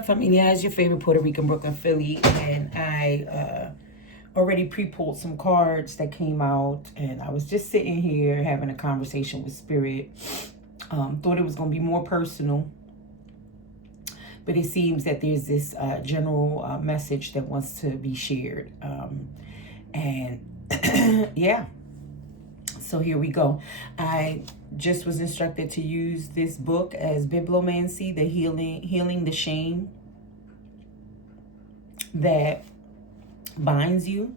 Familia is your favorite Puerto Rican Brooklyn Philly, and I already pre-pulled some cards that came out, and I was just sitting here having a conversation with Spirit. Thought it was going to be more personal, but it seems that there's this general message that wants to be shared, and yeah. So here we go. I just was instructed to use this book as Bibliomancy, the healing the shame that binds you.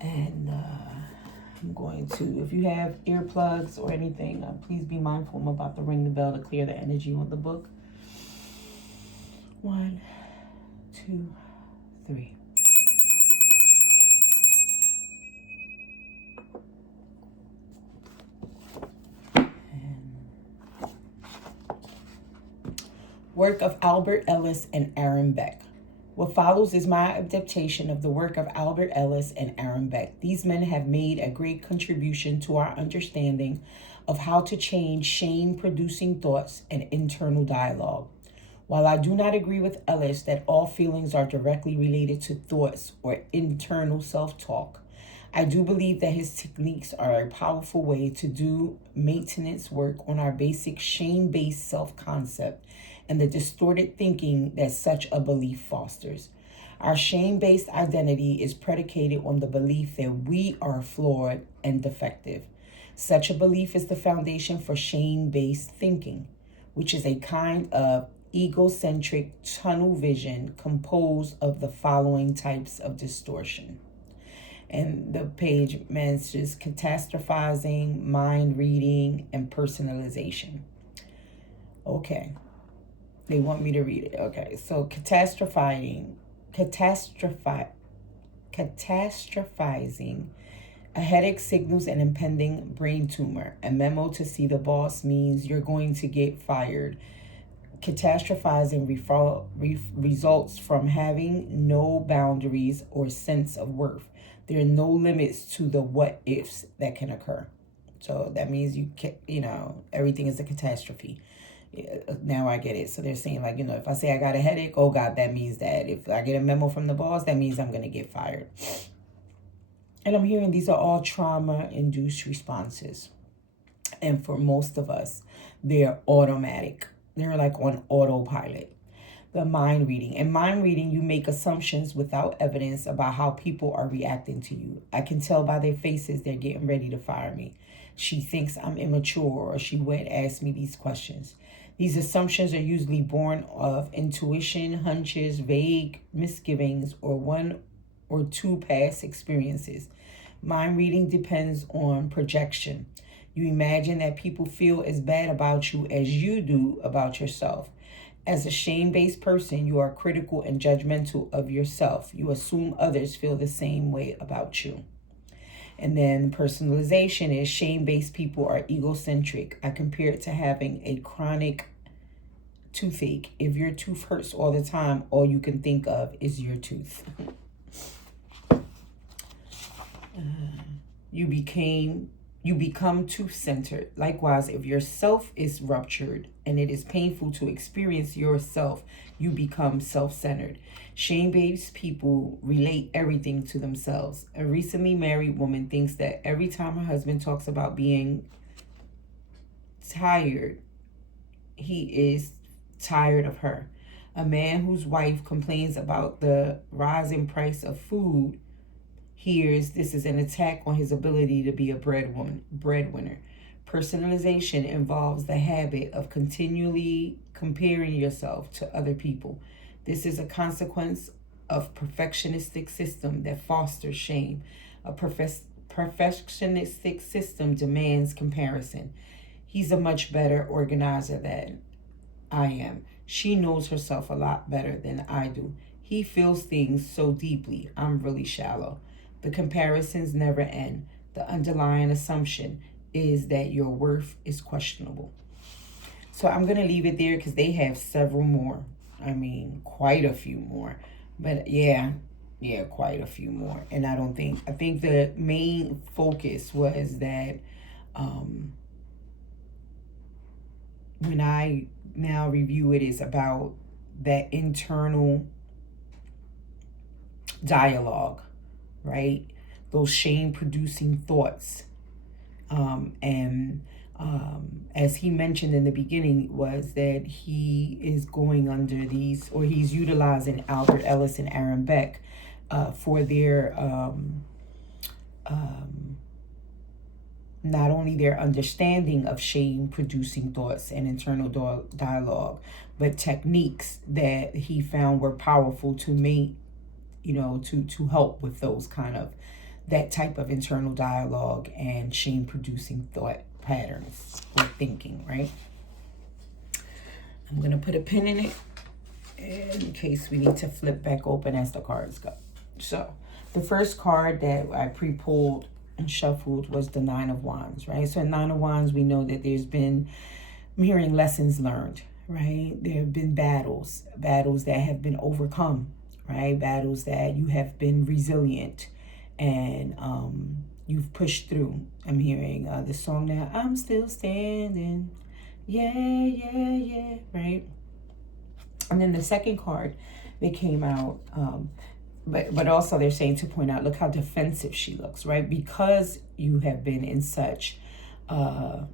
And I'm going to, if you have earplugs or anything, please be mindful. I'm about to ring the bell to clear the energy on the book. 1, 2, 3. Work of Albert Ellis and Aaron Beck. What follows is my adaptation of the work of Albert Ellis and Aaron Beck. These men have made a great contribution to our understanding of how to change shame-producing thoughts and internal dialogue. While I do not agree with Ellis that all feelings are directly related to thoughts or internal self-talk, I do believe that his techniques are a powerful way to do maintenance work on our basic shame-based self-concept and the distorted thinking that such a belief fosters. Our shame-based identity is predicated on the belief that we are flawed and defective. Such a belief is the foundation for shame-based thinking, which is a kind of egocentric tunnel vision composed of the following types of distortion. And the page mentions catastrophizing, mind reading, and personalization. Okay. They want me to read it. Okay. So catastrophizing, a headache signals an impending brain tumor. A memo to see the boss means you're going to get fired. Catastrophizing results from having no boundaries or sense of worth. There are no limits to the what ifs that can occur. So that means everything is a catastrophe. Now I get it. So they're saying if I say I got a headache, oh God, that means that. If I get a memo from the boss, that means I'm going to get fired. And I'm hearing these are all trauma-induced responses. And for most of us, they're automatic. They're like on autopilot. The mind reading. In mind reading, you make assumptions without evidence about how people are reacting to you. I can tell by their faces they're getting ready to fire me. She thinks I'm immature, or she went ask me these questions. These assumptions are usually born of intuition, hunches, vague misgivings, or one or two past experiences. Mind reading depends on projection. You imagine that people feel as bad about you as you do about yourself. As a shame-based person, you are critical and judgmental of yourself. You assume others feel the same way about you. And then personalization is shame-based people are egocentric. I compare it to having a chronic toothache. If your tooth hurts all the time, all you can think of is your tooth. You become tooth-centered. Likewise, if your self is ruptured and it is painful to experience yourself, you become self-centered. Shame-based people relate everything to themselves. A recently married woman thinks that every time her husband talks about being tired, he is tired of her. A man whose wife complains about the rising price of food hears this is an attack on his ability to be a breadwinner. Personalization involves the habit of continually comparing yourself to other people. This is a consequence of perfectionistic system that fosters shame. A perfectionistic system demands comparison. He's a much better organizer than I am. She knows herself a lot better than I do. He feels things so deeply. I'm really shallow. The comparisons never end. The underlying assumption is that your worth is questionable. So I'm going to leave it there because they have several more. I mean, quite a few more. But yeah, quite a few more. And I think the main focus was that when I now review it is about that internal dialogue, right? Those shame-producing thoughts. And as he mentioned in the beginning, was that he is going under these, or he's utilizing Albert Ellis and Aaron Beck for their not only their understanding of shame-producing thoughts and internal dialogue, but techniques that he found were powerful to make, to help with those kind of, that type of internal dialogue and shame-producing thought patterns or thinking, right? I'm going to put a pin in it in case we need to flip back open as the cards go. So the first card that I pre-pulled and shuffled was the Nine of Wands, right? So in Nine of Wands, we know that there's been, I'm hearing lessons learned, right? There have been battles that have been overcome, right? Battles that you have been resilient and you've pushed through. I'm hearing the song now, I'm still standing. Yeah, yeah, yeah, right? And then the second card that came out, but also they're saying to point out, look how defensive she looks, right? Because you have been in such, all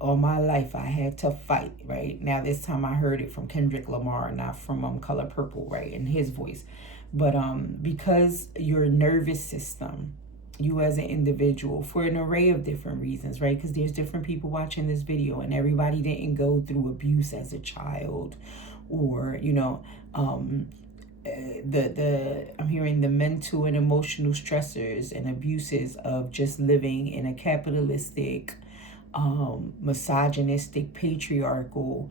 my life I had to fight, right? Now this time I heard it from Kendrick Lamar, not from Color Purple, right? In his voice. But because your nervous system, you as an individual, for an array of different reasons, right? Because there's different people watching this video and everybody didn't go through abuse as a child, or, I'm hearing the mental and emotional stressors and abuses of just living in a capitalistic, misogynistic, patriarchal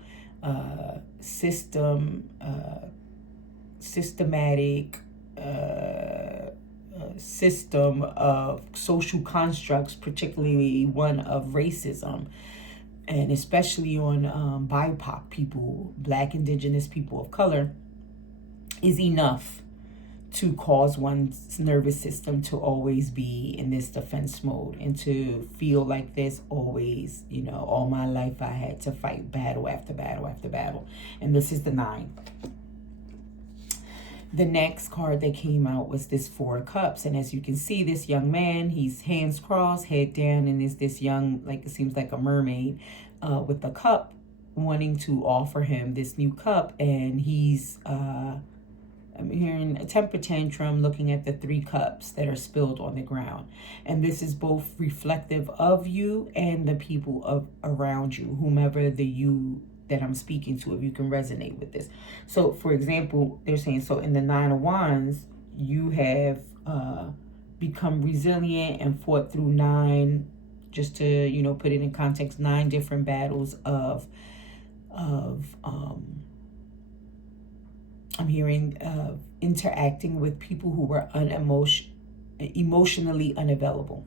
systematic system of social constructs, particularly one of racism, and especially on BIPOC people, Black, Indigenous people of color, is enough to cause one's nervous system to always be in this defense mode and to feel like there's always, all my life I had to fight battle after battle after battle. And this is the 9. The next card that came out was this 4 of Cups. And as you can see, this young man, he's hands crossed, head down, and is this young, like it seems like a mermaid with a cup, wanting to offer him this new cup. And he's, I'm hearing a temper tantrum, looking at the 3 cups that are spilled on the ground. And this is both reflective of you and the people around you, whomever the you that I'm speaking to, if you can resonate with this. So for example, they're saying, so in the 9 of Wands, you have become resilient and fought through 9, just to, put it in context, 9 different battles of I'm hearing interacting with people who were emotionally unavailable.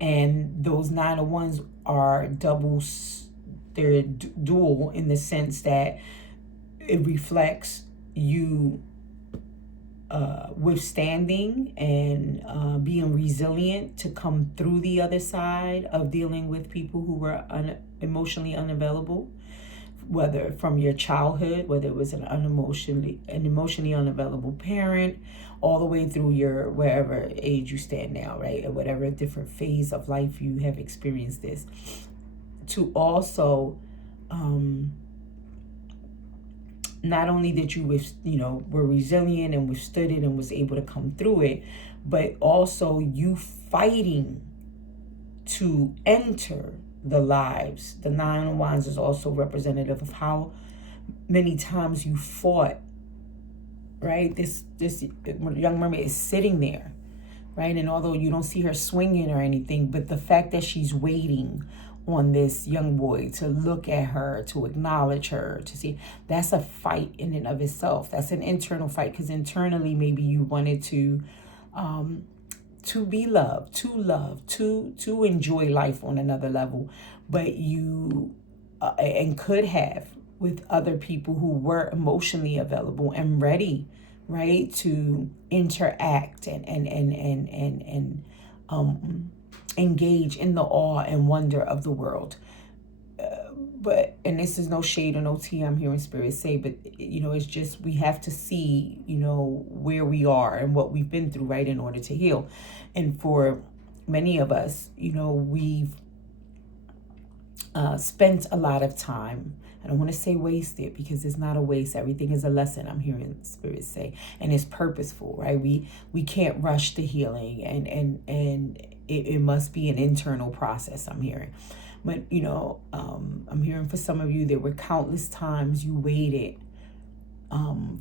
And those 9 of Wands are they're dual in the sense that it reflects you withstanding and being resilient to come through the other side of dealing with people who were emotionally unavailable, whether from your childhood, whether it was an emotionally unavailable parent, all the way through your wherever age you stand now, right? Or whatever different phase of life you have experienced this. To also, not only that you were resilient and withstood it and was able to come through it, but also you fighting to enter the lives. The 9 of Wands is also representative of how many times you fought, right? This young mermaid is sitting there, right? And although you don't see her swinging or anything, but the fact that she's waiting on this young boy to look at her, to acknowledge her, to see, that's a fight in and of itself. That's an internal fight, because internally maybe you wanted to be loved, to enjoy life on another level, but you and could have with other people who were emotionally available and ready, right, to interact and engage in the awe and wonder of the world. But, and this is no shade or no tea, I'm hearing Spirit say, but, it's just, we have to see, where we are and what we've been through, right, in order to heal. And for many of us, we've spent a lot of time. I don't want to say wasted, because it's not a waste. Everything is a lesson, I'm hearing Spirit say, and it's purposeful, right? We can't rush the healing, and it must be an internal process, I'm hearing. But, I'm hearing for some of you, there were countless times you waited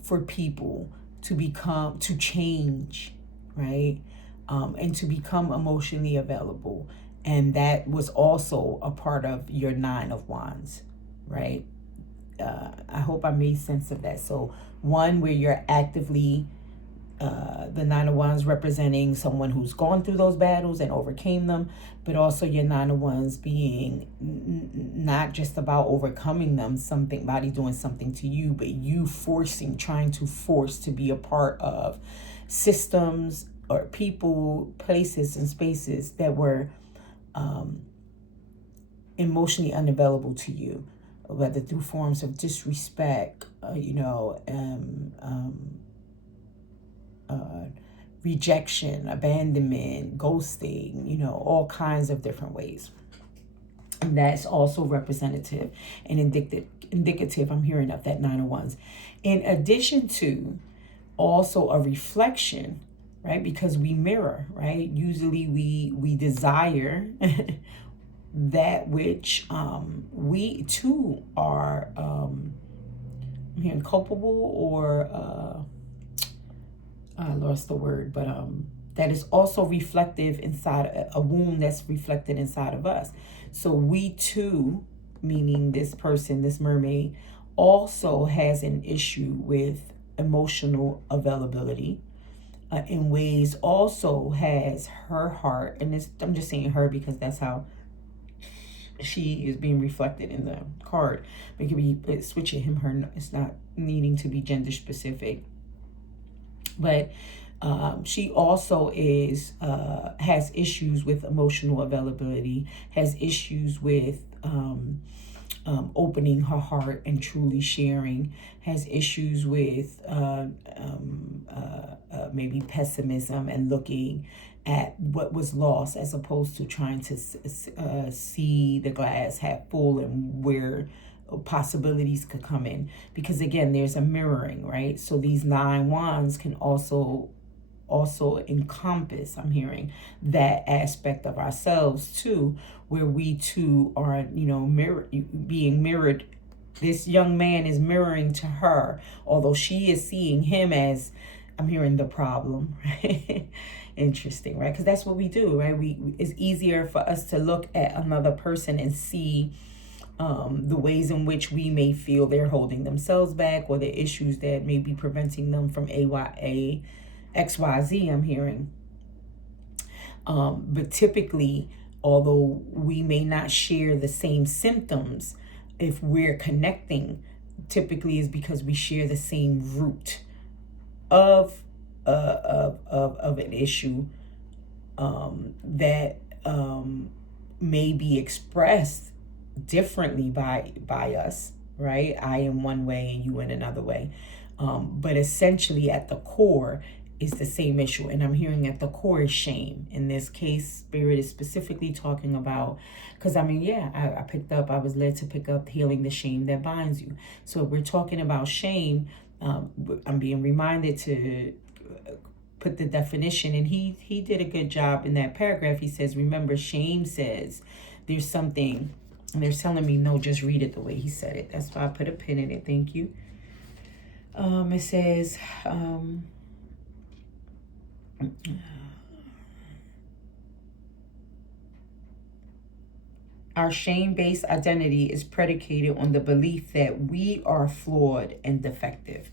for people to change, right? And to become emotionally available. And that was also a part of your 9 of Wands, right? I hope I made sense of that. So one, where you're actively, the 9 of Wands representing someone who's gone through those battles and overcame them, but also your 9 of Wands being not just about overcoming them, somebody doing something to you, but you trying to force to be a part of systems or people, places, and spaces that were emotionally unavailable to you, whether through forms of disrespect, rejection, abandonment, ghosting, all kinds of different ways. And that's also representative and indicative, I'm hearing, of that 9 of Wands. In addition to also a reflection, right? Because we mirror, right? Usually we desire that which we too are I'm hearing culpable, or I lost the word, but that is also reflective inside a wound that's reflected inside of us. So we too, meaning this person, this mermaid, also has an issue with emotional availability. In ways also has her heart, and this, I'm just saying her because that's how she is being reflected in the card. It could be switch it, him, her. It's not needing to be gender specific, but she also has issues with emotional availability, has issues with opening her heart and truly sharing, has issues with maybe pessimism and looking at what was lost as opposed to trying to see the glass half full and where possibilities could come in. Because again, there's a mirroring, right? So these 9 wands can also encompass, I'm hearing, that aspect of ourselves too, where we too are, being mirrored. This young man is mirroring to her, although she is seeing him as, I'm hearing, the problem, right? Interesting, right? Because that's what we do, right? It's easier for us to look at another person and see the ways in which we may feel they're holding themselves back, or the issues that may be preventing them from XYZ, I'm hearing. But typically, although we may not share the same symptoms, if we're connecting, typically is because we share the same root of an issue that may be expressed differently by us, right? I in one way and you in another way, but essentially at the core is the same issue. And I'm hearing at the core is shame. In this case, Spirit is specifically talking about, because I was led to pick up healing the shame that binds you. So if we're talking about shame, I'm being reminded to put the definition, and he did a good job in that paragraph. He says, remember, shame says there's something, and they're telling me, no, just read it the way he said it. That's why I put a pin in it. Thank you. It says, our shame-based identity is predicated on the belief that we are flawed and defective.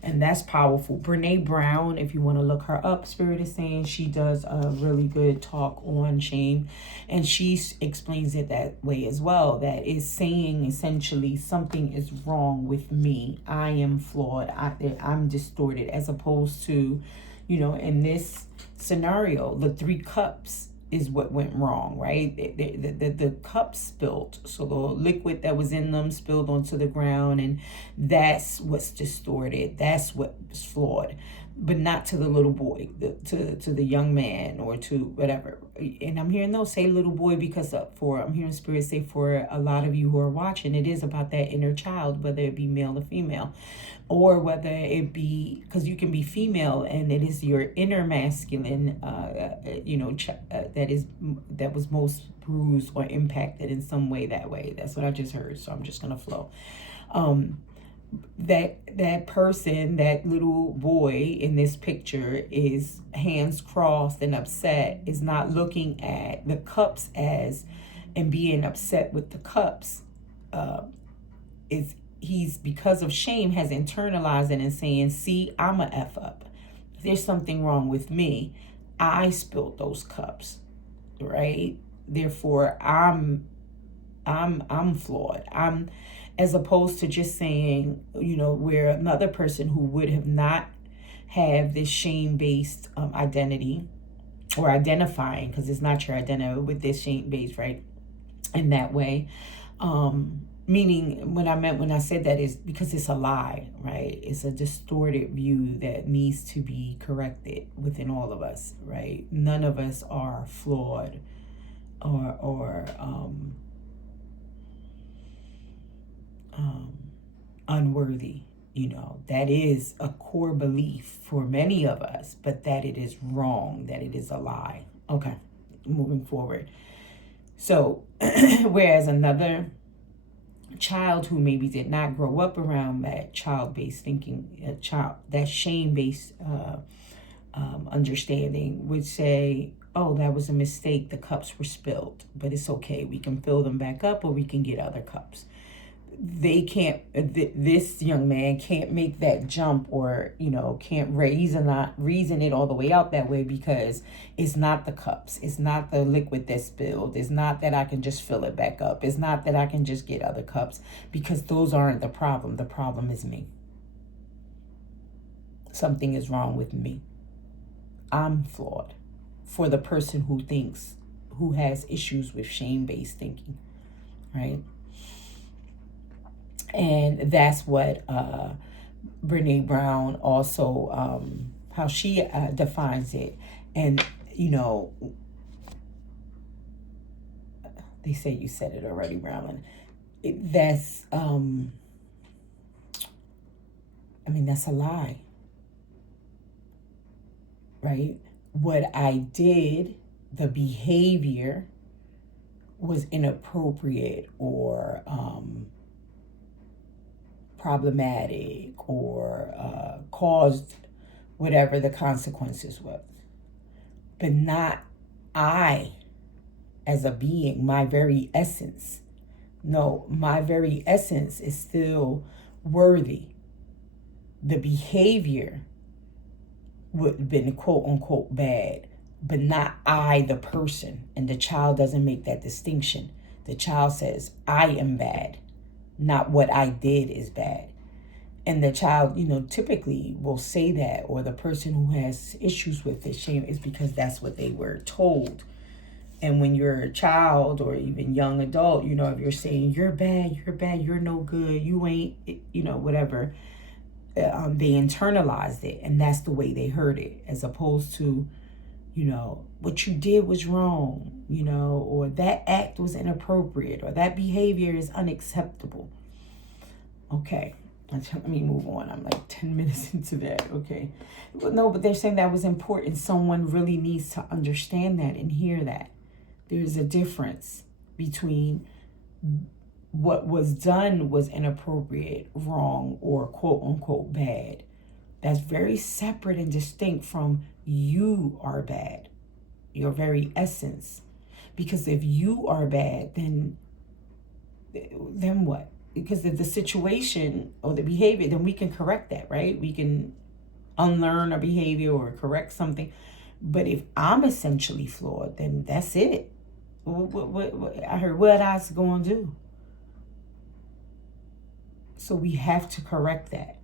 And that's powerful. Brene Brown, if you want to look her up, Spirit is saying she does a really good talk on shame. And she explains it that way as well. That is saying essentially something is wrong with me. I am flawed. I'm distorted, as opposed to, in this scenario, the 3 cups is what went wrong, right? The cup spilled. So the liquid that was in them spilled onto the ground, and that's what's distorted. That's what's flawed. But not to the little boy, to the young man, or to whatever. And I'm hearing those say little boy because I'm hearing Spirit say for a lot of you who are watching, it is about that inner child, whether it be male or female, or whether it be, because you can be female and it is your inner masculine, that was most bruised or impacted in some way that way. That's what I just heard. So I'm just gonna flow. That person, that little boy in this picture, is hands crossed and upset, is not looking at the cups as and being upset with the cups. He's, because of shame, has internalized it and saying, see, I'm a F up. There's something wrong with me. I spilled those cups, right? Therefore, I'm flawed. As opposed to just saying, where another person who would have not have this shame-based identity, or identifying, because it's not your identity, with this shame-based, right? In that way. Meaning, when I said that, is because it's a lie, right? It's a distorted view that needs to be corrected within all of us, right? None of us are flawed or unworthy. That is a core belief for many of us, but that it is wrong, that it is a lie. Okay, moving forward. So, whereas another child who maybe did not grow up around that child-based thinking, that shame-based understanding, would say, oh, that was a mistake, the cups were spilled, but it's okay, we can fill them back up, or we can get other cups. They can't, this young man can't make that jump, or can't reason it all the way out that way, because it's not the cups, it's not the liquid that spilled, it's not that I can just fill it back up, it's not that I can just get other cups, because those aren't the problem. The problem is me. Something is wrong with me. I'm flawed. For the person who has issues with shame-based thinking, right? And that's what Brene Brown also, how she defines it. And, they say you said it already, Marilyn. That's a lie, right? What I did, the behavior was inappropriate, or problematic, or caused whatever the consequences was. But not I as a being, my very essence. No, my very essence is still worthy. The behavior would have been quote unquote bad, but not I, the person. And the child doesn't make that distinction. The child says, I am bad, not what I did is bad. And the child, typically will say that, or the person who has issues with this shame, is because that's what they were told. And when you're a child, or even young adult, if you're saying you're bad, you're no good, you ain't, whatever, they internalized it, and that's the way they heard it, as opposed to, what you did was wrong, or that act was inappropriate, or that behavior is unacceptable. Okay, let me move on. I'm like 10 minutes into that. Okay. No, but they're saying that was important. Someone really needs to understand that and hear that. There's a difference between what was done was inappropriate, wrong, or quote unquote bad. That's very separate and distinct from you are bad, your very essence. Because if you are bad, then what? Because of the situation or the behavior, then we can correct that, right? We can unlearn a behavior or correct something. But if I'm essentially flawed, then that's it. What I heard, what I was going to do? So we have to correct that,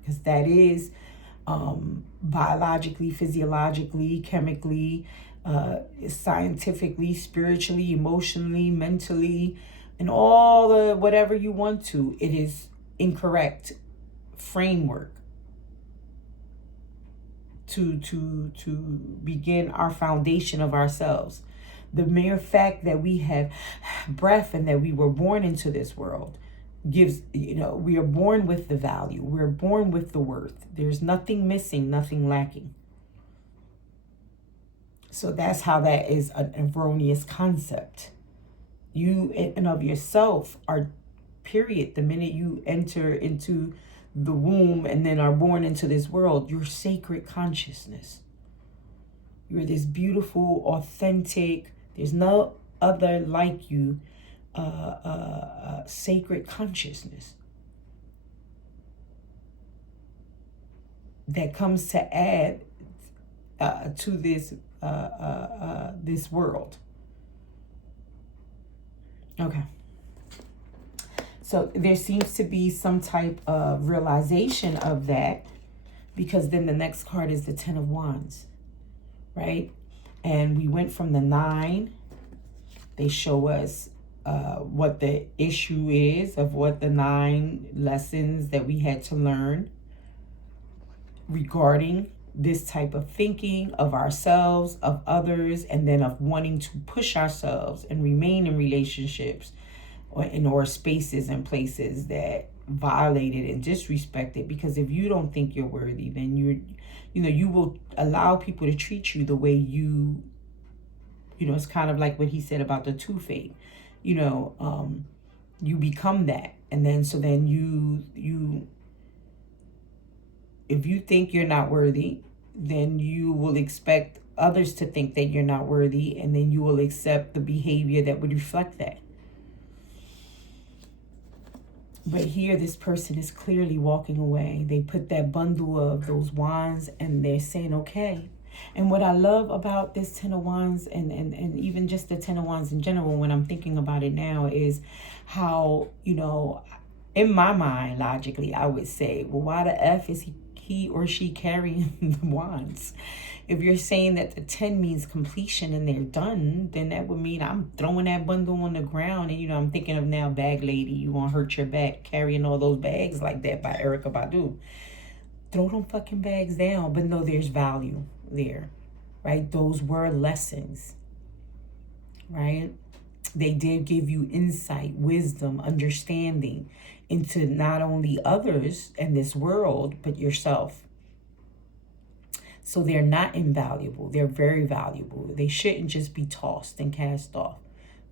because that is biologically, physiologically, chemically, scientifically, spiritually, emotionally, mentally, and all the whatever you want to. It is incorrect framework to begin our foundation of ourselves. The mere fact that we have breath and that we were born into this world gives, we are born with the value. We're born with the worth. There's nothing missing, nothing lacking. So that's how that is an erroneous concept. You in of yourself are, period. The minute you enter into the womb and then are born into this world, you're sacred consciousness. You're this beautiful, authentic, there's no other like you, sacred consciousness that comes to add to this this world. Okay. So there seems to be some type of realization of that, because then the next card is the Ten of Wands, right? And we went from the 9. They show us what the issue is of what the 9 lessons that we had to learn regarding this type of thinking of ourselves, of others, and then of wanting to push ourselves and remain in relationships or spaces and places that violated and disrespected. Because if you don't think you're worthy, then you will allow people to treat you the way it's kind of like what he said about the two-fate. You become that, and then you if you think you're not worthy, then you will expect others to think that you're not worthy, and then you will accept the behavior that would reflect that. But here, this person is clearly walking away. They put that bundle of those wands and they're saying, okay. And what I love about this Ten of Wands and even just the Ten of Wands in general, when I'm thinking about it now, is how, in my mind, logically, I would say, well, why the F is he or she carrying the wands? If you're saying that the 10 means completion and they're done, then that would mean I'm throwing that bundle on the ground. And, I'm thinking of now Bag Lady, You Won't Hurt Your Back, carrying all those bags like that by Erykah Badu. Throw them fucking bags down. But no, there's value there, right? Those were lessons, right? They did give you insight, wisdom, understanding into not only others and this world, but yourself. So they're not invaluable. They're very valuable. They shouldn't just be tossed and cast off,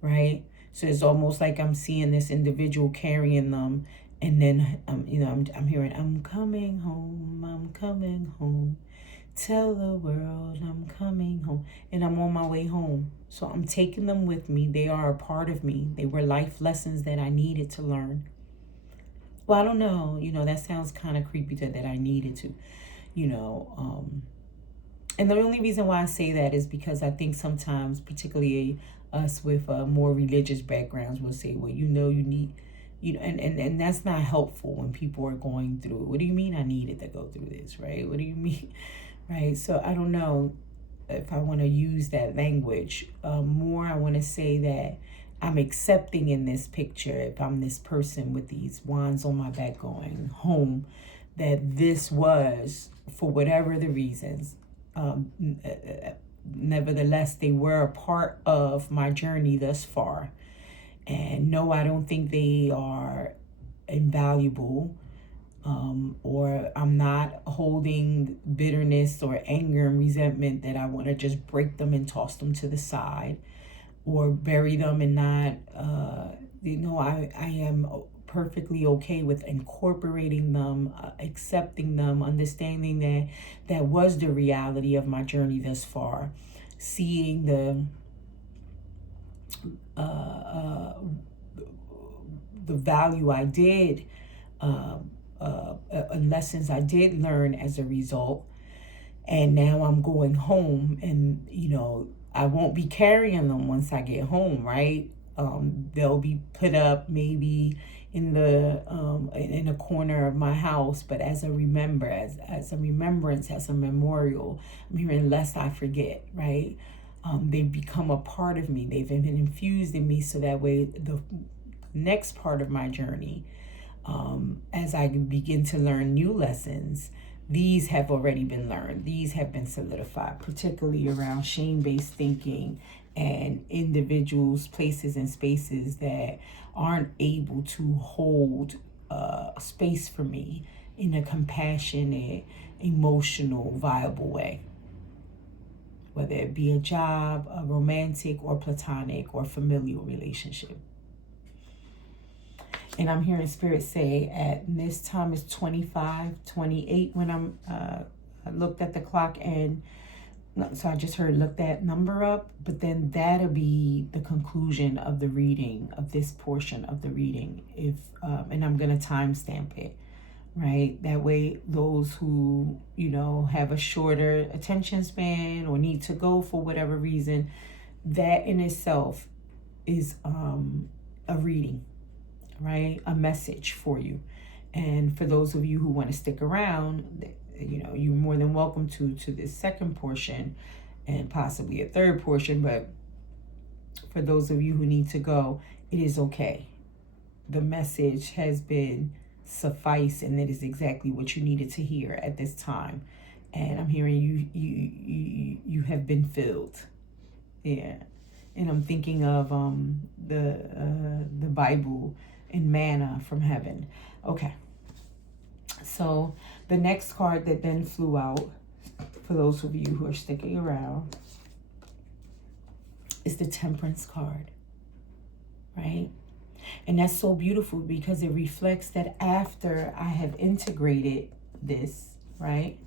right? So it's almost like I'm seeing this individual carrying them, and then I'm hearing, I'm coming home. Tell the world I'm coming home. And I'm on my way home. So I'm taking them with me. They are a part of me. They were life lessons that I needed to learn. Well, I don't know. That sounds kind of creepy that I needed to, and the only reason why I say that is because I think sometimes, particularly us with more religious backgrounds, will say, well, you need, and that's not helpful when people are going through it. What do you mean I needed to go through this, right? What do you mean, right? So I don't know if I want to use that language. More, I want to say that I'm accepting in this picture, if I'm this person with these wands on my back going home, that this was, for whatever the reasons, nevertheless, they were a part of my journey thus far. And no, I don't think they are invaluable, or I'm not holding bitterness or anger and resentment that I want to just break them and toss them to the side or bury them and not, I am perfectly okay with incorporating them, accepting them, understanding that that was the reality of my journey thus far, seeing the value I did, lessons I did learn as a result. And now I'm going home, and I won't be carrying them once I get home, right? They'll be put up maybe in the in a corner of my house, but as a remembrance, as a memorial. I'm hearing lest I forget, right? They become a part of me. They've been infused in me, so that way the next part of my journey, as I begin to learn new lessons, these have already been learned. These have been solidified, particularly around shame-based thinking and individuals, places, and spaces that aren't able to hold space for me in a compassionate, emotional, viable way. Whether it be a job, a romantic or platonic or familial relationship. And I'm hearing Spirit say at this time is 25:28 when I looked at the clock, and so I just heard look that number up, but then that'll be the conclusion of the reading, of this portion of the reading. If and I'm gonna timestamp it, right? That way those who, have a shorter attention span or need to go for whatever reason, that in itself is a reading, right? A message for you. And for those of you who want to stick around, you're more than welcome to this second portion and possibly a third portion. But for those of you who need to go, it is okay. The message has been suffice, and it is exactly what you needed to hear at this time. And I'm hearing you have been filled. Yeah. And I'm thinking of the Bible and manna from heaven. Okay. So the next card that then flew out, for those of you who are sticking around, is the Temperance card, right? And that's so beautiful because it reflects that after I have integrated this, right?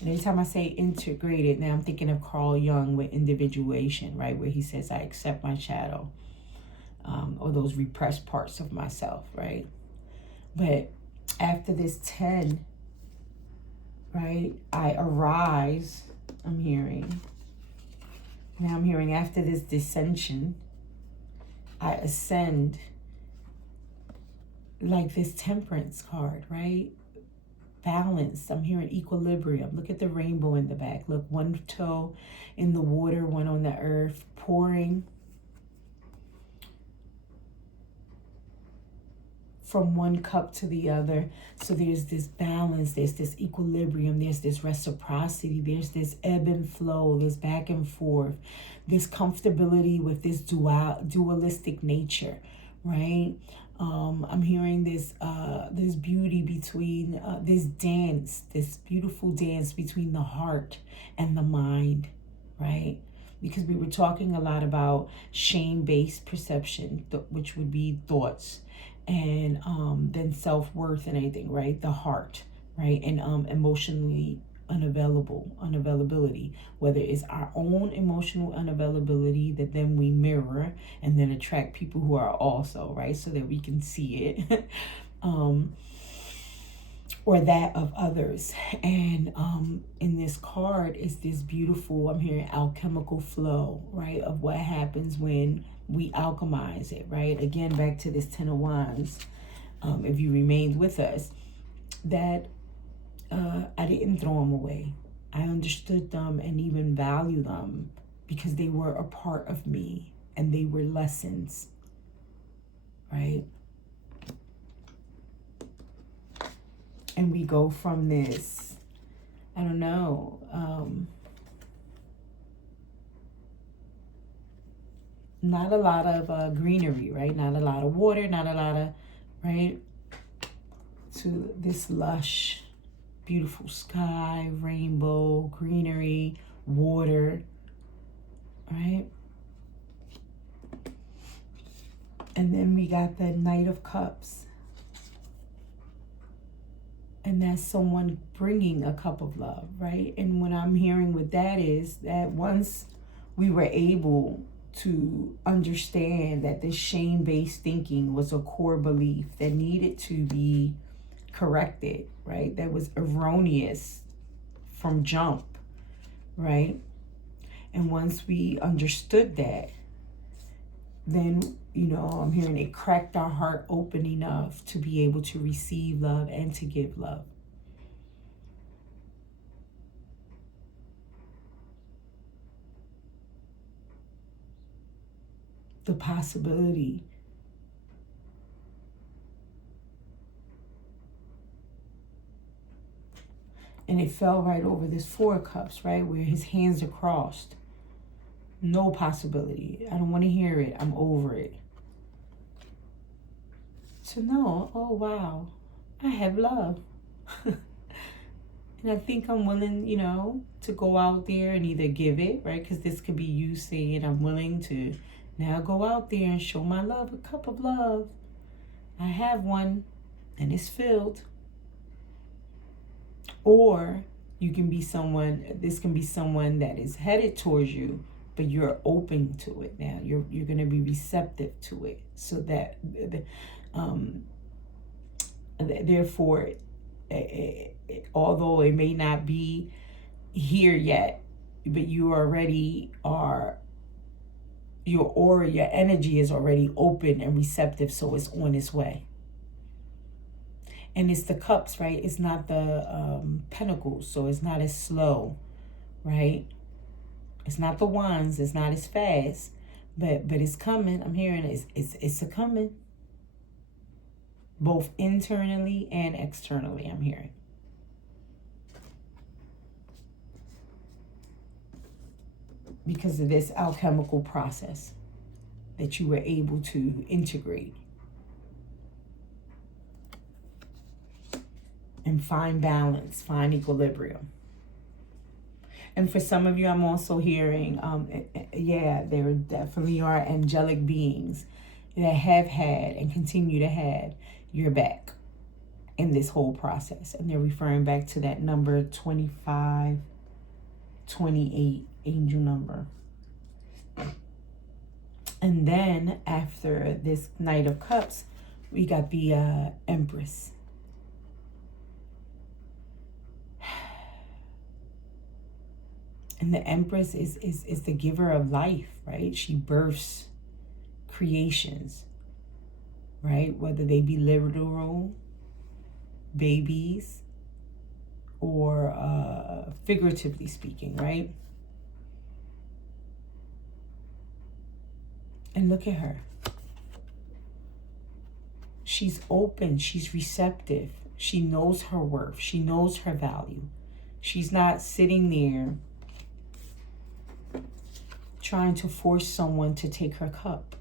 And anytime I say integrated, now I'm thinking of Carl Jung with individuation, right? Where he says, I accept my shadow, or those repressed parts of myself, right? But after this 10, right, I arise, I'm hearing. Now I'm hearing after this dissension, I ascend, like this Temperance card, right? Balance. I'm hearing equilibrium. Look at the rainbow in the back. Look, one toe in the water, one on the earth, pouring from one cup to the other. So there's this balance, there's this equilibrium, there's this reciprocity, there's this ebb and flow, this back and forth, this comfortability with this dualistic nature, right? I'm hearing this this beauty between this dance, this beautiful dance between the heart and the mind, right? Because we were talking a lot about shame-based perception, which would be thoughts, and then self-worth and anything, right? The heart, right? And emotionally unavailability, whether it's our own emotional unavailability that then we mirror and then attract people who are also, right? So that we can see it, or that of others. And in this card is this beautiful, I'm hearing alchemical flow, right? Of what happens when we alchemize it, right? Again, back to this 10 of Wands, if you remained with us, that I didn't throw them away. I understood them and even value them because they were a part of me and they were lessons, right? And we go from this, I don't know, not a lot of greenery, right? Not a lot of water, not a lot of, right? To this lush, beautiful sky, rainbow, greenery, water, right? And then we got the Knight of Cups. And that's someone bringing a cup of love, right? And what I'm hearing with that is that once we were able to understand that this shame-based thinking was a core belief that needed to be corrected, right? That was erroneous from jump, right? And once we understood that, then, I'm hearing it cracked our heart open enough to be able to receive love and to give love. the possibility. And it fell right over this Four of Cups, right? Where his hands are crossed. No possibility. I don't want to hear it. I'm over it. To know, oh wow, I have love. And I think I'm willing, to go out there and either give it, right? Because this could be you saying, I'm willing to now go out there and show my love, a cup of love. I have one and it's filled. Or you can be this can be someone that is headed towards you, but you're open to it now. You're going to be receptive to it. So that, therefore, although it may not be here yet, but you already are, your aura, your energy is already open and receptive, so it's on its way. And it's the cups, right? It's not the pentacles, so it's not as slow, right? It's not the wands, it's not as fast, but it's coming. I'm hearing it's a coming, both internally and externally. I'm hearing. Because of this alchemical process that you were able to integrate and find balance, find equilibrium. And for some of you, I'm also hearing, there definitely are angelic beings that have had and continue to have your back in this whole process. And they're referring back to that number 2528 angel number. And then after this Knight of Cups, we got the Empress. And the Empress is the giver of life, right? She births creations, right? Whether they be literal babies or figuratively speaking, right? And look at her. She's open. She's receptive. She knows her worth. She knows her value. She's not sitting there trying to force someone to take her cup.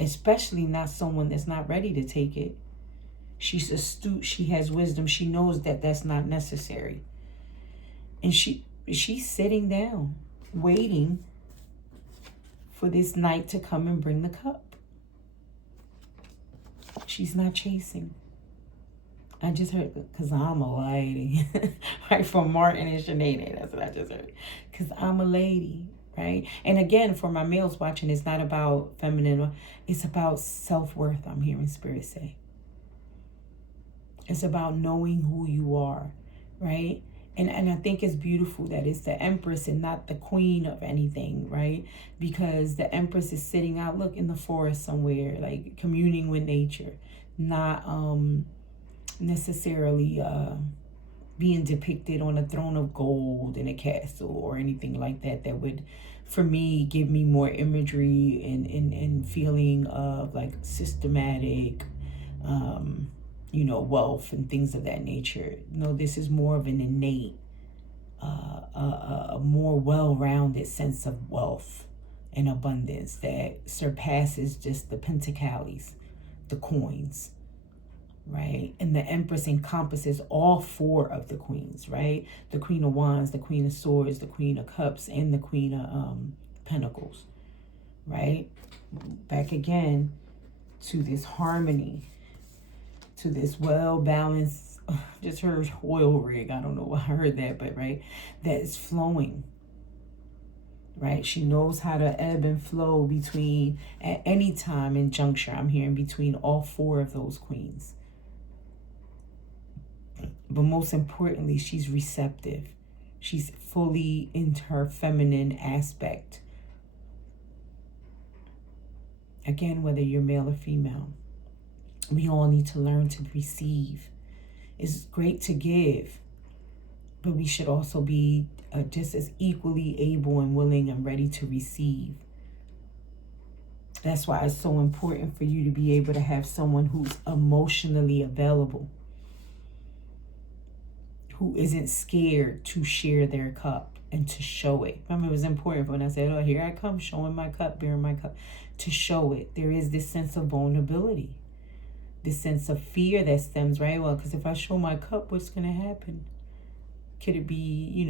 Especially not someone that's not ready to take it. She's astute. She has wisdom. She knows that that's not necessary. And she's sitting down, waiting for this knight to come and bring the cup. She's not chasing. I just heard, because I'm a lady. Right, from Martin and Sinead. That's what I just heard. Because I'm a lady, right? And again, for my males watching, it's not about feminine. It's about self-worth, I'm hearing Spirit say. It's about knowing who you are, right? And I think it's beautiful that it's the Empress and not the queen of anything, right? Because the Empress is sitting out, look, in the forest somewhere, like communing with nature, not necessarily being depicted on a throne of gold in a castle or anything like that. That would, for me, give me more imagery and feeling of like systematic, wealth and things of that nature. No, this is more of an innate, a more well-rounded sense of wealth and abundance that surpasses just the pentacles, the coins, right? And the Empress encompasses all four of the queens, right? The Queen of Wands, the Queen of Swords, the Queen of Cups, and the Queen of Pentacles, right? Back again to this harmony, to this well-balanced, just heard oil rig. I don't know why I heard that, but right, that is flowing, right? She knows how to ebb and flow between, at any time and juncture, I'm hearing, between all four of those queens. But most importantly, she's receptive. She's fully into her feminine aspect. Again, whether you're male or female, we all need to learn to receive. It's great to give, but we should also be just as equally able and willing and ready to receive. That's why it's so important for you to be able to have someone who's emotionally available, who isn't scared to share their cup and to show it. Remember, it was important when I said, oh, here I come, showing my cup, bearing my cup, to show it. There is this sense of vulnerability, this sense of fear that stems, right? Well, because if I show my cup, what's going to happen? Could it be,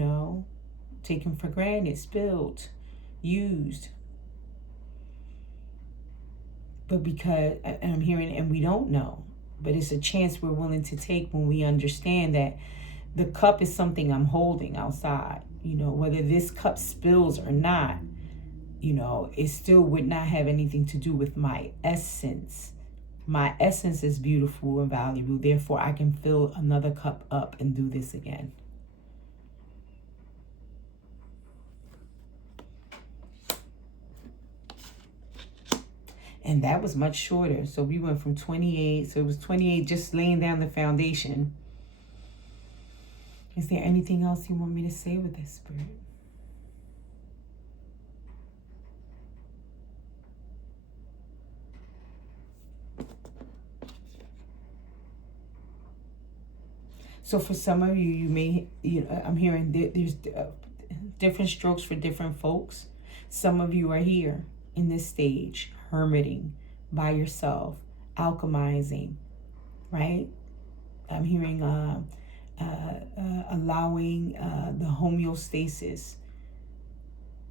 taken for granted, spilled, used? But because, and I'm hearing, and we don't know, but it's a chance we're willing to take when we understand that the cup is something I'm holding outside. Whether this cup spills or not, it still would not have anything to do with my essence. My essence is beautiful and valuable. Therefore, I can fill another cup up and do this again. And that was much shorter. So we went from 28. So it was 28 just laying down the foundation. Is there anything else you want me to say with this, Spirit? So for some of you, you may, I'm hearing there's different strokes for different folks. Some of you are here in this stage, hermiting by yourself, alchemizing, right? I'm hearing allowing the homeostasis,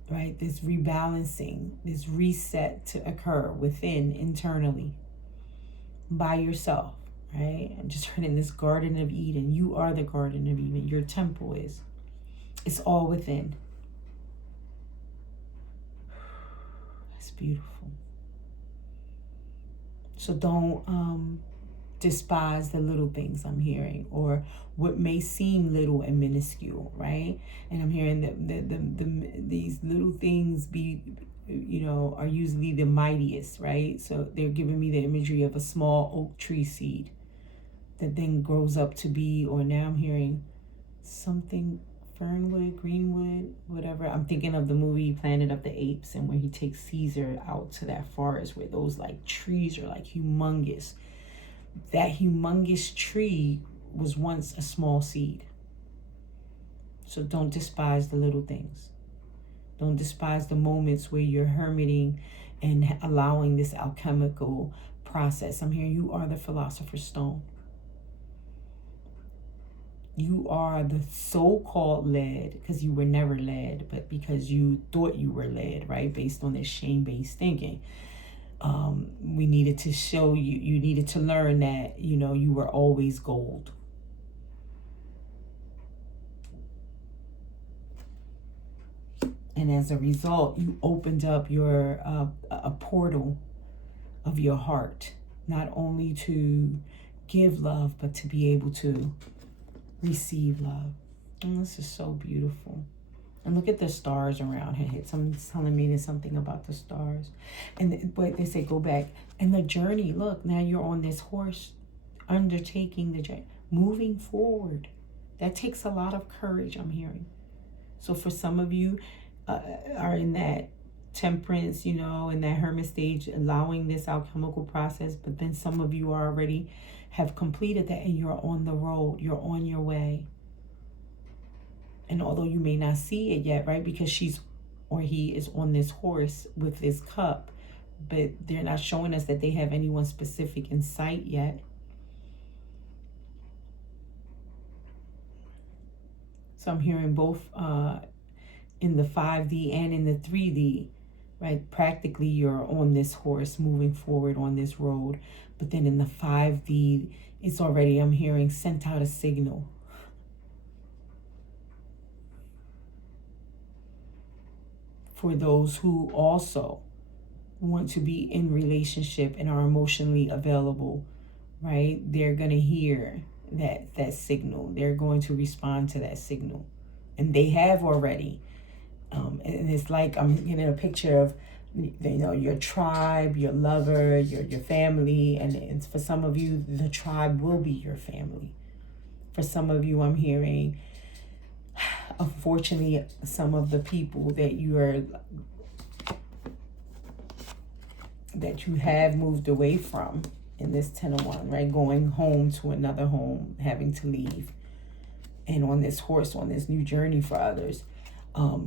right? This rebalancing, this reset to occur within, internally, by yourself, right? I'm just heard in this Garden of Eden. You are the Garden of Eden. Your temple is. It's all within. That's beautiful. So don't despise the little things I'm hearing, or what may seem little and minuscule, right? And I'm hearing that these little things are usually the mightiest, right? So they're giving me the imagery of a small oak tree seed that then grows up to be, or now I'm hearing something fernwood, greenwood, whatever. I'm thinking of the movie Planet of the Apes, and where he takes Caesar out to that forest where those like trees are like humongous. That humongous tree was once a small seed. So don't despise the little things. Don't despise the moments where you're hermiting and allowing this alchemical process. I'm hearing you are the Philosopher's Stone. You are the so-called led, because you were never led, but because you thought you were led, right? Based on this shame-based thinking. We needed to show you, you needed to learn that, you were always gold. And as a result, you opened up your a portal of your heart, not only to give love, but to be able to receive love. And this is so beautiful. And look at the stars around her head. Someone's telling me there's something about the stars. But they say go back. And the journey, look, now you're on this horse undertaking the journey, moving forward. That takes a lot of courage, I'm hearing. So for some of you are in that temperance, in that hermit stage, allowing this alchemical process. But then some of you are already have completed that, and you're on the road. You're on your way. And although you may not see it yet, right? Because she's or he is on this horse with this cup, but they're not showing us that they have anyone specific in sight yet. So I'm hearing both in the 5D and in the 3D, right? Practically you're on this horse moving forward on this road. But then in the 5D, it's already, I'm hearing, sent out a signal. For those who also want to be in relationship and are emotionally available, right? They're going to hear that signal. They're going to respond to that signal. And they have already. And it's like I'm getting a picture of, your tribe, your lover, your family. And for some of you, the tribe will be your family. For some of you, I'm hearing, unfortunately, some of the people that you are that you have moved away from in this 10 of Wands, right? Going home to another home, having to leave. And on this horse, on this new journey for others, are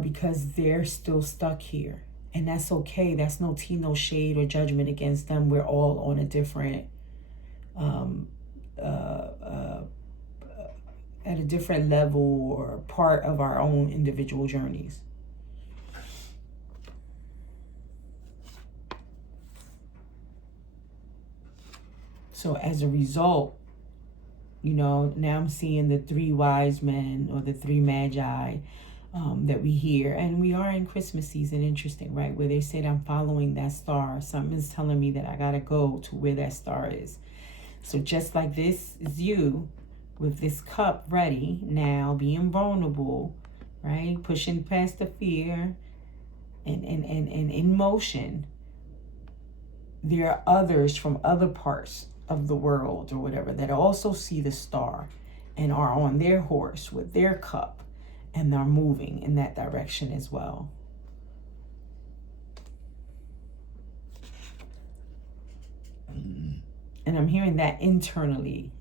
because they're still stuck here. And that's okay. That's no tea, no shade or judgment against them. We're all on a different, at a different level or part of our own individual journeys. So as a result, you know, now I'm seeing the 3 wise men or the 3 magi that we hear. And we are in Christmas season, interesting, right? Where they said, I'm following that star. Something's telling me that I got to go to where that star is. So just like this is you with this cup ready now, being vulnerable, right? Pushing past the fear and in motion. There are others from other parts of the world or whatever that also see the star and are on their horse with their cup and they're moving in that direction as well. And I'm hearing that internally.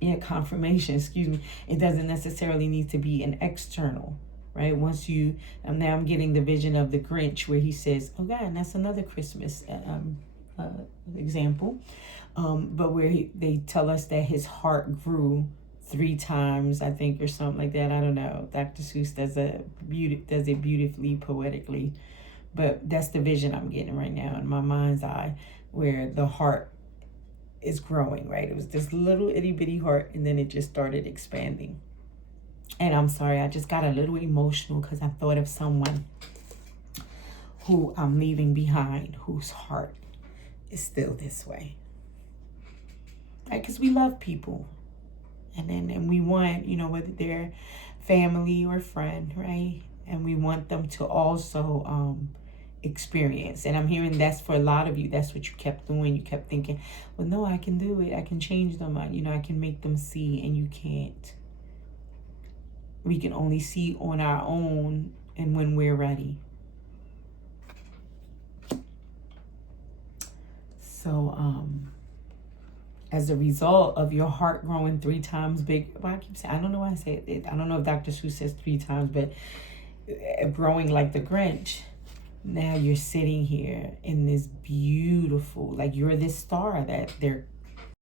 Yeah, confirmation, excuse me. It doesn't necessarily need to be an external, right? Once you, now I'm getting the vision of the Grinch where he says, oh God, and that's another Christmas example. But where they tell us that his heart grew 3 times, I think, or something like that. I don't know. Dr. Seuss does it beautifully, poetically. But that's the vision I'm getting right now in my mind's eye, where the heart is growing, right? It was this little itty bitty heart, and then it just started expanding. And I'm sorry, I just got a little emotional because I thought of someone who I'm leaving behind, whose heart is still this way, right? Because we love people, and we want, you know, whether they're family or friend, right? And we want them to also experience. And I'm hearing that's for a lot of you. That's what you kept doing. You kept thinking, well, no, I can do it. I can change them. You know, I can make them see, and you can't. We can only see on our own and when we're ready. So, as a result of your heart growing 3 times big, well, I keep saying, I don't know why I say it. I don't know if Dr. Seuss says 3 times, but growing like the Grinch, now you're sitting here in this beautiful, like you're this star that they're